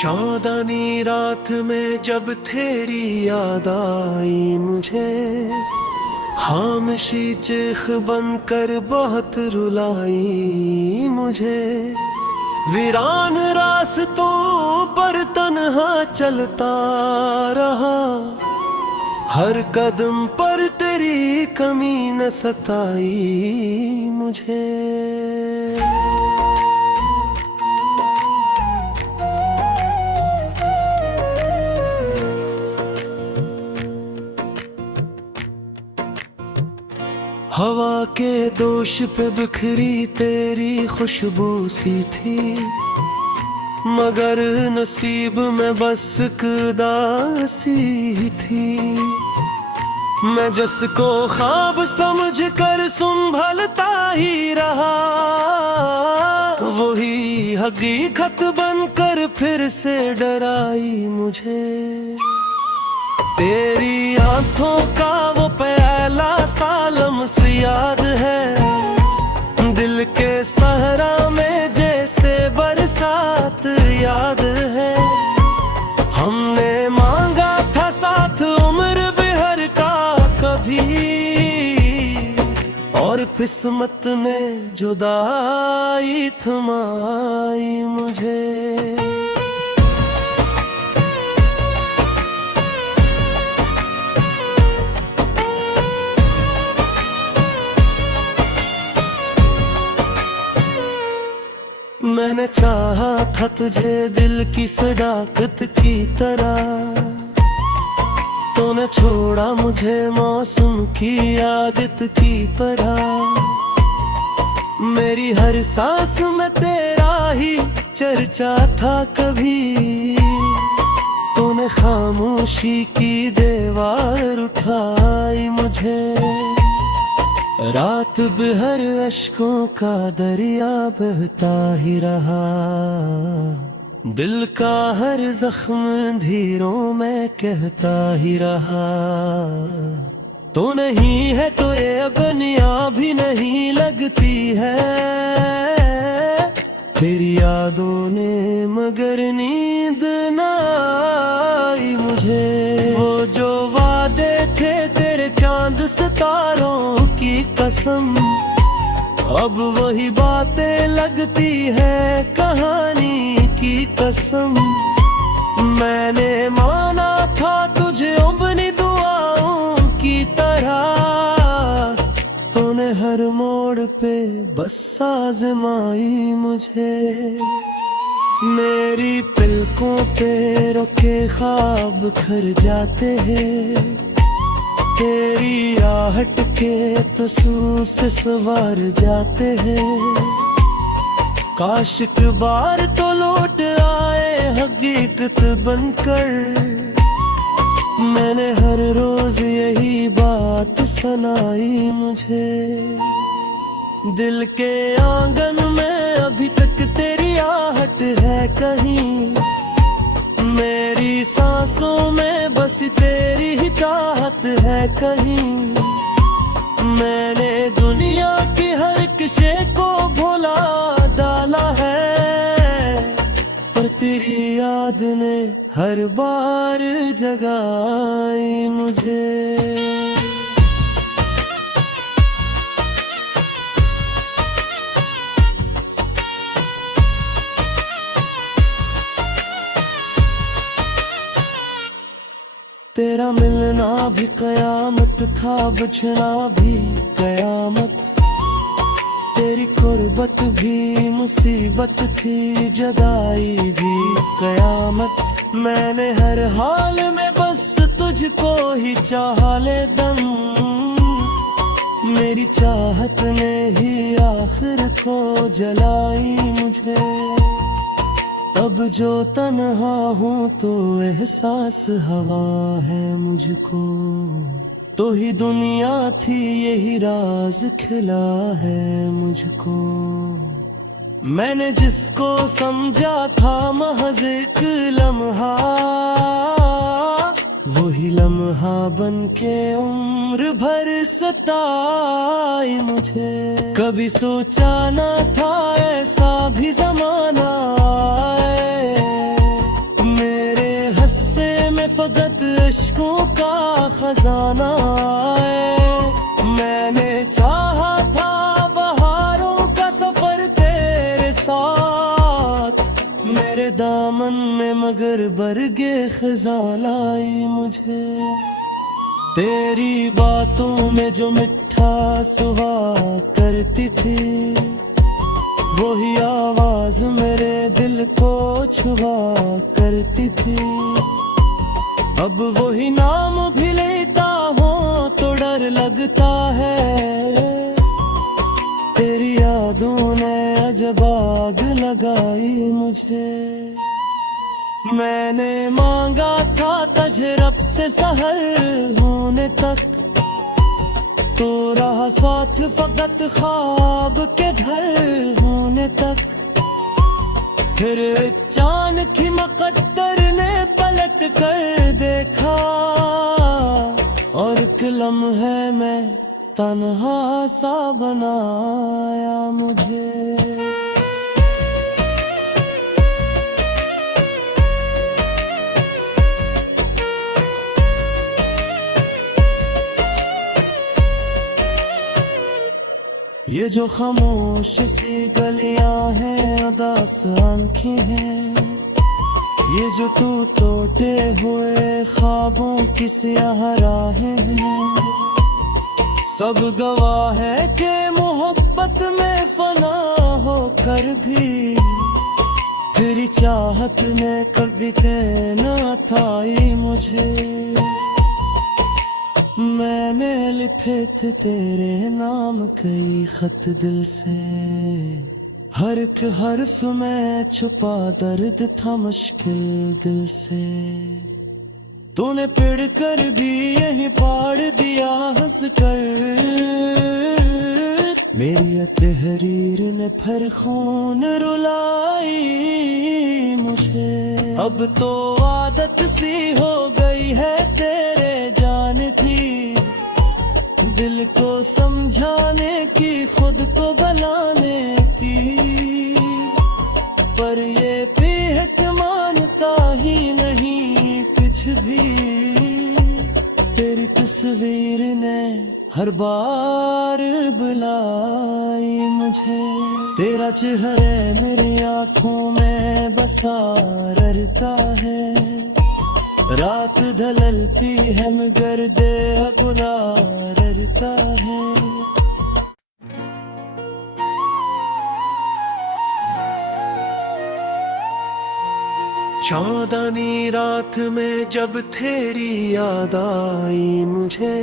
चौदहवीं रात में जब तेरी याद आई मुझे, खामोशी चीख बनकर बहुत रुलाई मुझे। वीरान रास्तों पर तन्हा चलता रहा, हर कदम पर तेरी कमी न सताई मुझे। हवा के दोष पे बिखरी तेरी खुशबू सी थी, मगर नसीब में बस एक उदासी थी। मैं जिसको ख्वाब समझ कर संभलता ही रहा, वही हकीकत बनकर फिर से डराई मुझे। तेरी आंखों का वो पहला सालम सी याद है, दिल के सहरा में जैसे बरसात याद है। हमने मांगा था साथ उम्र भर का कभी, और किस्मत ने जुदाई थमाई मुझे। मैंने चाहा था तुझे दिल की सदाकत की तरह, तूने छोड़ा मुझे मौसम की आदत की तरह। मेरी हर सांस में तेरा ही चर्चा था कभी, तूने खामोशी की दीवार उठाई मुझे। रात भर अश्कों का दरिया बहता ही रहा, दिल का हर जख्म धीरों में कहता ही रहा। तो नहीं है तो ये बनिया भी नहीं लगती है, तेरी यादों ने मगर नींद ना आई मुझे। वो जो वादे थे तेरे चांद सितारों की कसम, अब वही बातें लगती है कहानी की कसम। मैंने माना था तुझे अपनी दुआओं की तरह, तूने हर मोड़ पे बस आजमाई मुझे। मेरी पलकों पे रुके ख्वाब खर जाते हैं, तेरी आहट के तसू से सवार जाते हैं। काश एक बार तो लौट आए हकीकत बनकर, मैंने हर रोज यही बात सुनाई मुझे। दिल के आंगन में अभी तक तेरी आहट है कहीं, मेरी सांसों में बस तेरी ही चाहत है कहीं। मैंने दुनिया की हर किसी को भुला डाला है, पर तेरी याद ने हर बार जगाई मुझे। तेरा मिलना भी कयामत था, बचना भी कयामत। तेरी कुर्बत भी मुसीबत थी, जदाई भी कयामत। मैंने हर हाल में बस तुझको ही चाहा ले दम, मेरी चाहत ने ही आखिर को जलाई मुझे। अब जो तन्हा हूँ तो एहसास हवा है मुझको, तो ही दुनिया थी यही राज खिला है मुझको। मैंने जिसको समझा था महज एक लम्हा, वही लम्हा बन के उम्र भर सताई मुझे। कभी सोचा न था ऐसा भी जमाना आए, इश्कों का खजाना है। मैंने चाहा था बहारों का सफर तेरे साथ, मेरे दामन में मगर बरगे खज़ां लाई मुझे। तेरी बातों में जो मिठा सुहा करती थी, वही आवाज मेरे दिल को छुआ करती थी। अब वही नाम भी लेता हूँ तो डर लगता है। तेरी यादों ने अजब आग लगाई मुझे। मैंने मांगा था तुझे रब से सहर होने तक, तो रहा साथ फकत ख्वाब के घर होने तक। फिर अचानक ही मुक़द्दर ने पलट कर देखा, और एक लम्हे में तन्हा सा बनाया मुझे। ये जो खामोश सी गलियां हैं, उदास आंखें हैं, ये जो तू टूटे हुए ख्वाबों की स्याह राहें हैं, सब गवाह है कि मोहब्बत में फना होकर भी तेरी चाहत ने कभी कहना थाई मुझे। मैंने लिखे थे तेरे नाम कई खत दिल से, हर एक हर्फ में छुपा दर्द था मुश्किल दिल से। तूने पिड़ कर भी यही पाड़ दिया हंस कर, मेरी तहरीर ने फिर खून रुलाई मुझे। अब तो आदत सी हो गई है तेरे जान की, दिल को समझाने की खुद को भुलाने की। पर ये बेहक मानता ही नहीं कुछ भी, तेरी तस्वीर ने हर बार बुलाई मुझे। तेरा चेहरा मेरी आँखों में बसा रहता है, रात ढलती है मगर देर बुरा रहता है। चौदहवीं रात में जब तेरी याद आई मुझे,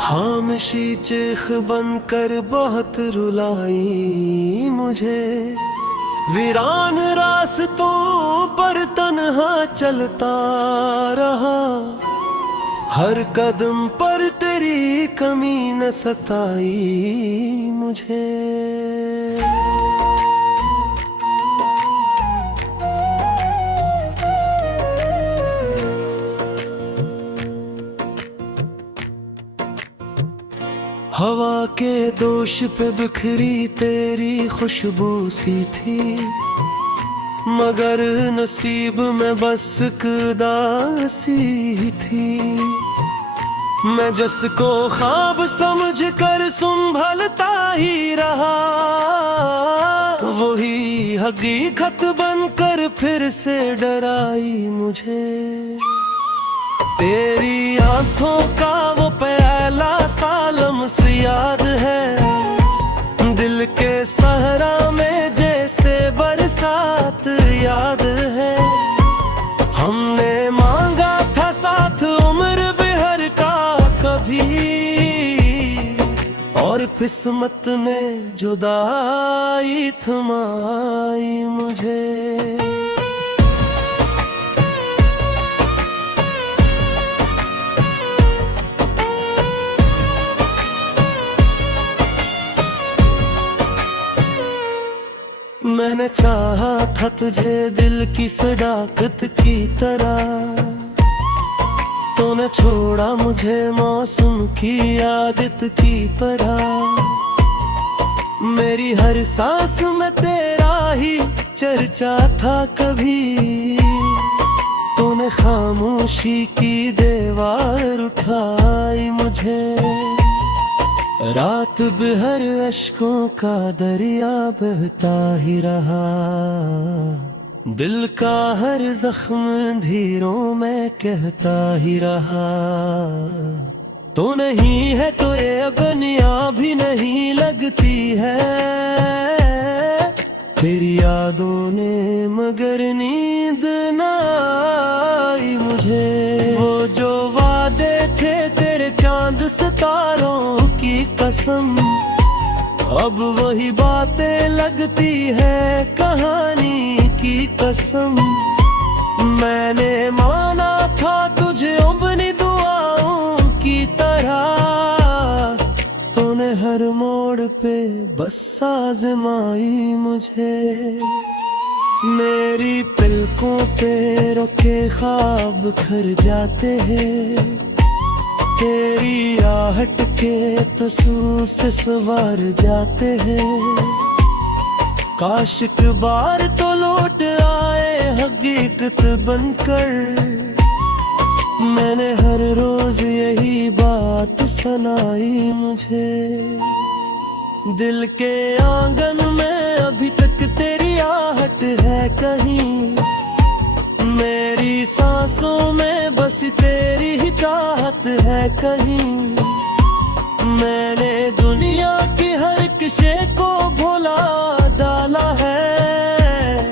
खामोशी चीख बनकर बहुत रुलाई मुझे। वीरान रास्तों पर तन्हा चलता रहा, हर कदम पर तेरी कमी न सताई मुझे। हवा के दोष पे बिखरी तेरी खुशबू सी थी, मगर नसीब में बस एक उदासी थी। मैं जिसको ख्वाब समझ कर संभलता ही रहा, वही हकीकत बनकर फिर से डराई मुझे। तेरी आंखों का वो पहला सालम से याद है, दिल के सहरा में जैसे बरसात याद है। हमने मांगा था साथ उम्र बिहर का कभी, और किस्मत ने जुदाई थमाई मुझे। मैंने चाहा था तुझे दिल की सदाकत की तरह, तूने छोड़ा मुझे मौसम की आदत की तरह। मेरी हर सांस में तेरा ही चर्चा था कभी, तू तूने खामोशी की दीवार उठाई मुझे, रात भर अश्कों का दरिया बहता ही रहा। दिल का हर जख्म धीरों में कहता ही रहा, तो नहीं है तो ये बनिया भी नहीं लगती है। तेरी यादों ने मगर नींद ना आई मुझे। वो जो वादे थे तेरे चांद सितारों की कसम, अब वही बातें लगती है कहानी की कसम। मैंने माना था तुझे अपनी दुआओं की तरह, तूने हर मोड़ पे बस आजमाई मुझे। मेरी पलकों पे रोके ख्वाब खर जाते हैं, तेरी आहट के तस्वीर से सवार जाते हैं। काश एक बार तो लौट आए हकीकत बनकर, मैंने हर रोज यही बात सुनाई मुझे। दिल के आंगन में अभी तक तेरी आहट है कहीं, मेरी सांसों में बस तेरी ही चाहत है कहीं। मैंने दुनिया की हर किसी को भुला डाला है,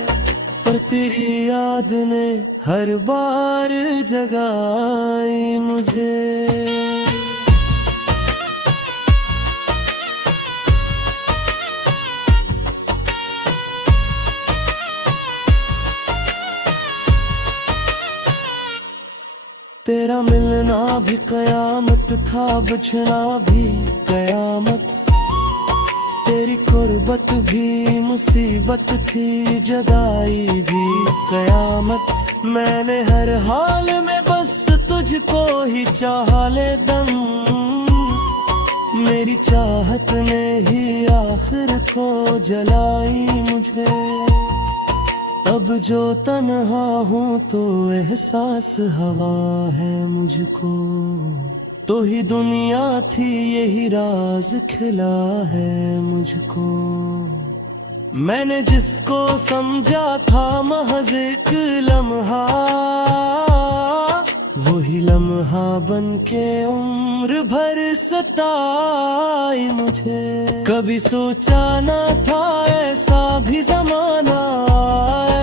पर तेरी याद ने हर बार जगाई मुझे। तेरा मिलना भी कयामत था, बचना भी कयामत। तेरी कुर्बत भी मुसीबत थी, जुदाई भी कयामत। मैंने हर हाल में बस तुझको ही चाहा ले दम, मेरी चाहत ने ही आखिर को जलाई मुझे। अब जो तन्हा हूँ तो एहसास हवा है मुझको, तो ही दुनिया थी यही राज खिला है मुझको। मैंने जिसको समझा था महज एक लम्हा, वही लम्हा बन के उम्र भर सताई मुझे। कभी सोचा ना था ऐसा भी जमाना आए,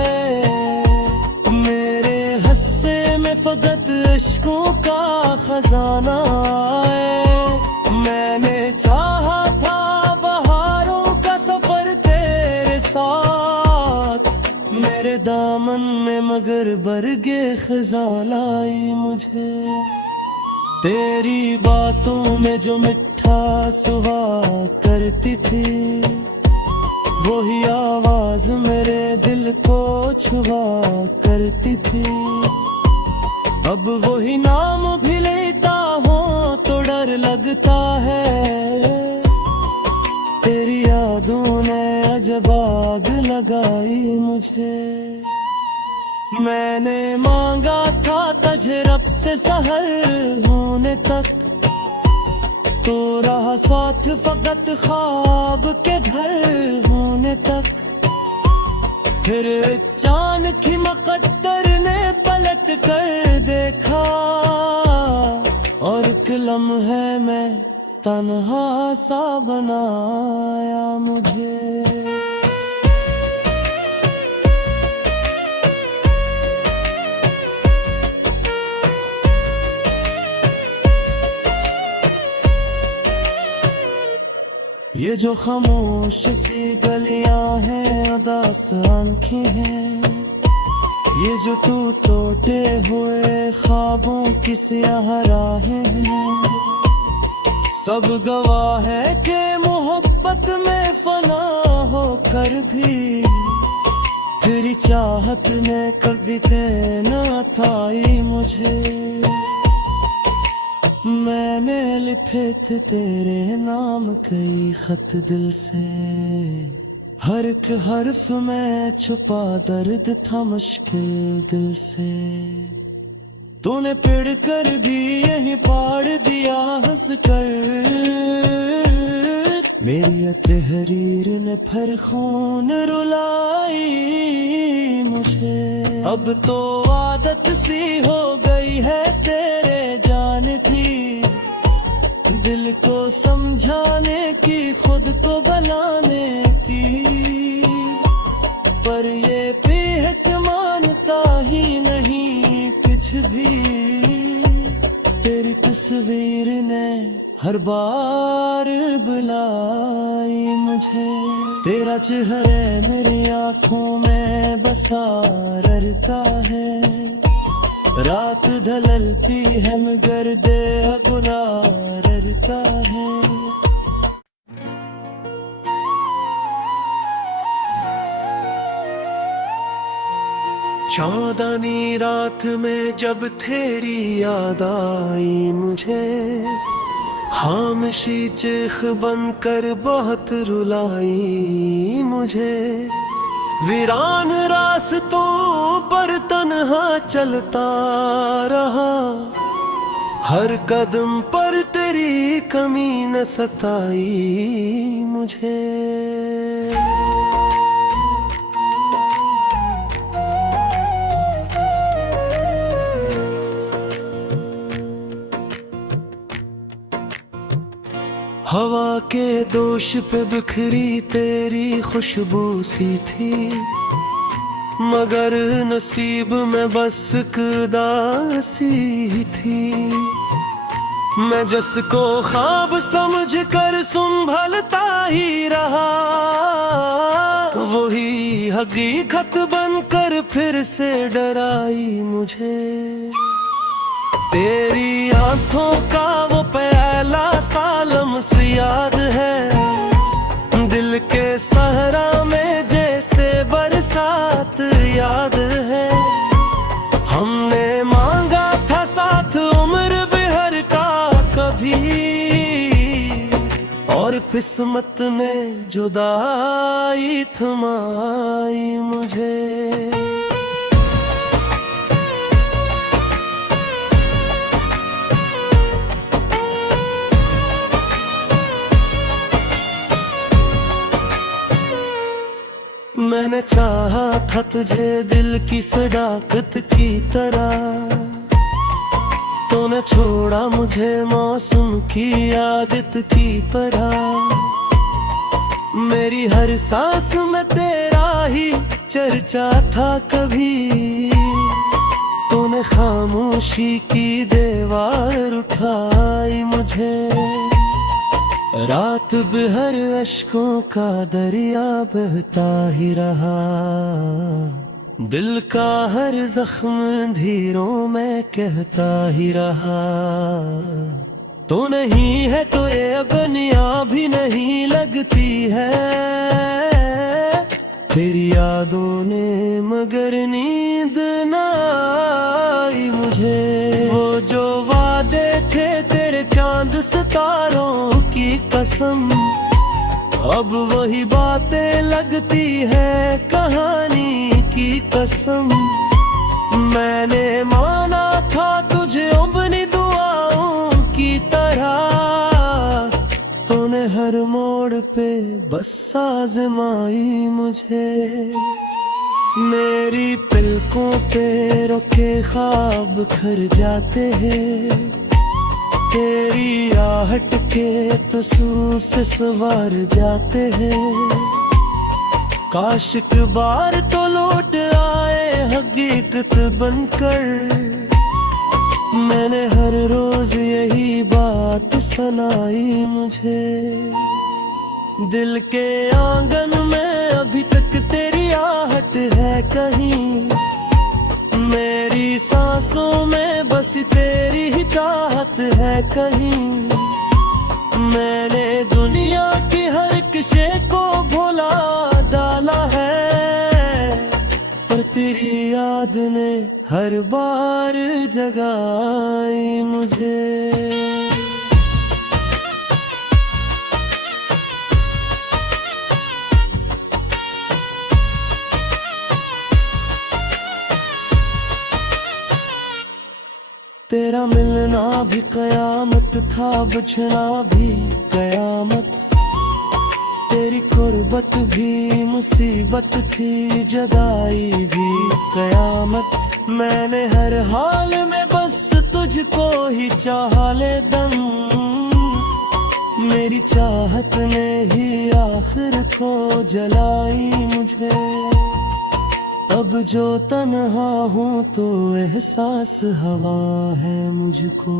मेरे हस्से में फकत इश्कों का खजाना आए। मैंने चाहा था बहारों का सफर तेरे साथ, मेरे दामन में मगर बरगे खज़ां लाई मुझे। तेरी बातों में जो मिठास हुआ करती थी, वही आवाज मेरे दिल को छुआ करती थी। अब वही नाम भी लेता हूँ तो डर लगता है, तेरी यादों ने अजब आग लगाई मुझे। मैंने मांगा था तुझे रब से सहर होने तक, तो रहा साथ फकत ख्वाब के घर होने तक। फिर चांद की मुकद्दर ने पलट कर देखा, और एक लम्हे में तन्हा सा बनाया मुझे। ये जो खामोश सी गलियां हैं, उदास आंखें हैं, ये जो टूटे हुए ख्वाबों की स्याह राहें हैं, सब गवाह है कि मोहब्बत में फना होकर भी तेरी चाहत ने कभी न थाई मुझे। मैंने लिखे थे तेरे नाम कई खत दिल से, हर एक हर्फ में छुपा दर्द था मुश्किल दिल से। तूने पेड़ कर भी यही पाड़ दिया हंस कर। मेरी तहरीर ने फिर खून रुलाई मुझे। अब तो आदत सी हो गई है तेरे जाने की, दिल को समझाने की, खुद को भुलाने की। पर ये बेहक मानता ही नहीं कुछ भी। तेरी तस्वीर ने हर बार बुलाई मुझे। तेरा चेहरा मेरी आंखों में बसा रहता है। रात ढलती है मगर देह बुरा रहता है। चौदहवीं रात में जब तेरी याद आई मुझे, खामोशी चीख बनकर बहुत रुलाई मुझे। वीरान रास्तों पर तन्हा चलता रहा, हर कदम पर तेरी कमी न सताई मुझे। हवा के दोष पे बिखरी तेरी खुशबू सी थी, मगर नसीब में बस एक उदासी थी। मैं जिसको ख्वाब समझ कर संभलता ही रहा, वही हकीकत बनकर फिर से डराई मुझे। तेरी आंखों का वो पहला सालम से याद है, दिल के सहरा में जैसे बरसात याद है। हमने मांगा था साथ उम्र भर का कभी, और किस्मत ने जुदाई थमाई मुझे। मैंने चाहा था तुझे दिल की सदाकत की तरह, तूने छोड़ा मुझे मौसम की आदत की तरह। मेरी हर सांस में तेरा ही चर्चा था कभी, तूने खामोशी की दीवार उठाई मुझे। रात भर अश्कों का दरिया बहता ही रहा, दिल का हर जख्म धीरों में कहता ही रहा। तो नहीं है तो ये दुनिया भी नहीं लगती है, तेरी यादों ने मगर नींद ना आई मुझे। वो जो वादे थे तेरे चांद सितारों की कसम, अब वही बातें लगती है कहानी की कसम। मैंने माना था तुझे अपनी दुआओं की तरह, तूने हर मोड़ पे बस आजमाई मुझे। मेरी पलकों पे रोके ख्वाब खर जाते हैं, तेरी आहट के तसूर से सवार जाते हैं। काश एक बार तो लौट आए हकीकत बनकर, मैंने हर रोज यही बात सुनाई मुझे। दिल के आंगन में अभी तक तेरी आहट है कहीं, मेरी सांसों में बस तेरी ही चाहत है कहीं। मैंने दुनिया की हर किसी को भुला डाला है, पर तेरी याद ने हर बार जगाई मुझे। तेरा मिलना भी कयामत था, बचना भी कयामत। तेरी कुर्बत भी मुसीबत थी, जदाई भी कयामत। मैंने हर हाल में बस तुझको ही चाहा ले दम, मेरी चाहत ने ही आखिर को जलाई मुझे। अब जो तन्हा हूँ तो एहसास हवा है मुझको,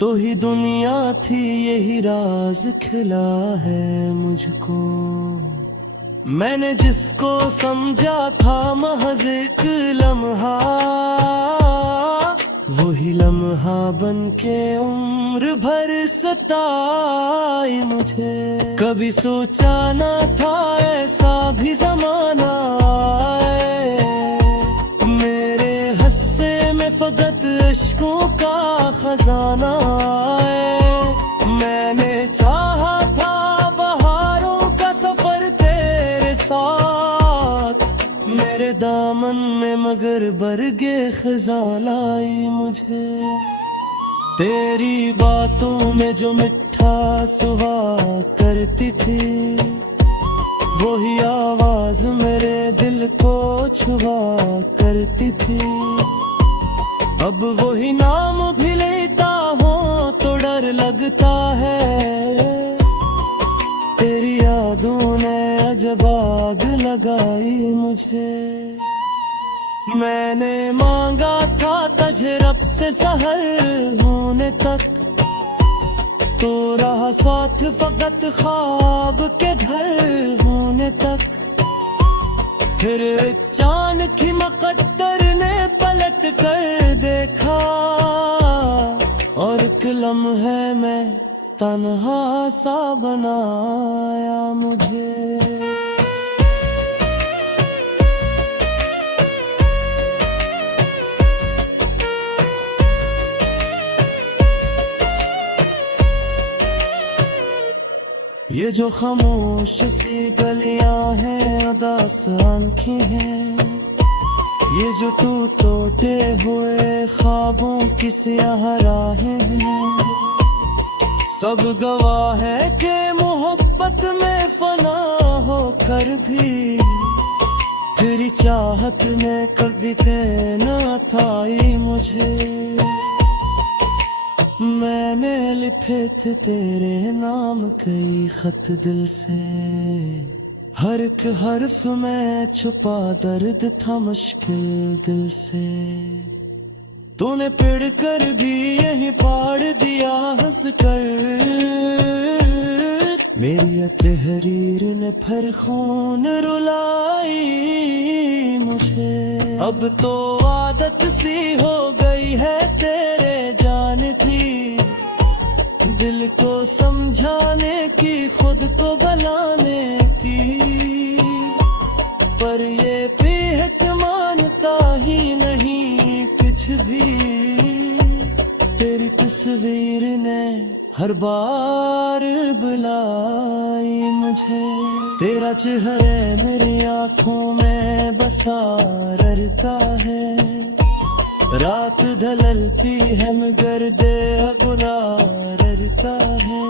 तो ही दुनिया थी यही राज खिला है मुझको। मैंने जिसको समझा था महज एक लम्हा, वही लम्हा बन के उम्र भर सताई मुझे। कभी सोचा ना था ऐसा भी जमाना आए, मेरे हस्से में फकत अश्कों का खजाना आए। मैंने चाहा था बहारों का सफर तेरे साथ, मेरे दामन में मगर बरगे खज़ां लाई मुझे। तेरी बातों में जो मिठा सुहा करती थी, वही आवाज मेरे दिल को छुआ करती थी। अब वही नाम भी लेता हूँ तो डर लगता है, तेरी यादों ने अजब आग लगाई मुझे। मैंने मांगा था तुझे रब से सहर होने तक, तो रहा साथ फकत ख्वाब के घर होने तक। फिर चांद की मुकद्दर ने पलट कर देखा, और एक लम्हे में तन्हा सा बनाया मुझे। ये जो खामोश सी गलियां हैं, उदास आंखें हैं, ये जो टूटे हुए ख्वाबों की स्याह राहें हैं, सब गवाह है कि मोहब्बत में फना होकर भी तेरी चाहत ने कभी देना थाई मुझे। मैंने लिखे थे तेरे नाम कई खत दिल से, हर एक हर्फ में छुपा दर्द था मुश्किल दिल से। तूने पिड़ कर भी यही पाड़ दिया हंस कर, मेरी तहरीर ने फिर खून रुलाई मुझे। अब तो आदत सी हो गई है तेरे जाने की, दिल को समझाने की, खुद को भुलाने की। पर ये भी हक मानता ही नहीं कुछ भी, तेरी तस्वीर ने हर बार बुलाई मुझे। तेरा चेहरा मेरी आंखों में बसा रहता है, रात ढलती है मगर दे बुरा रहता है।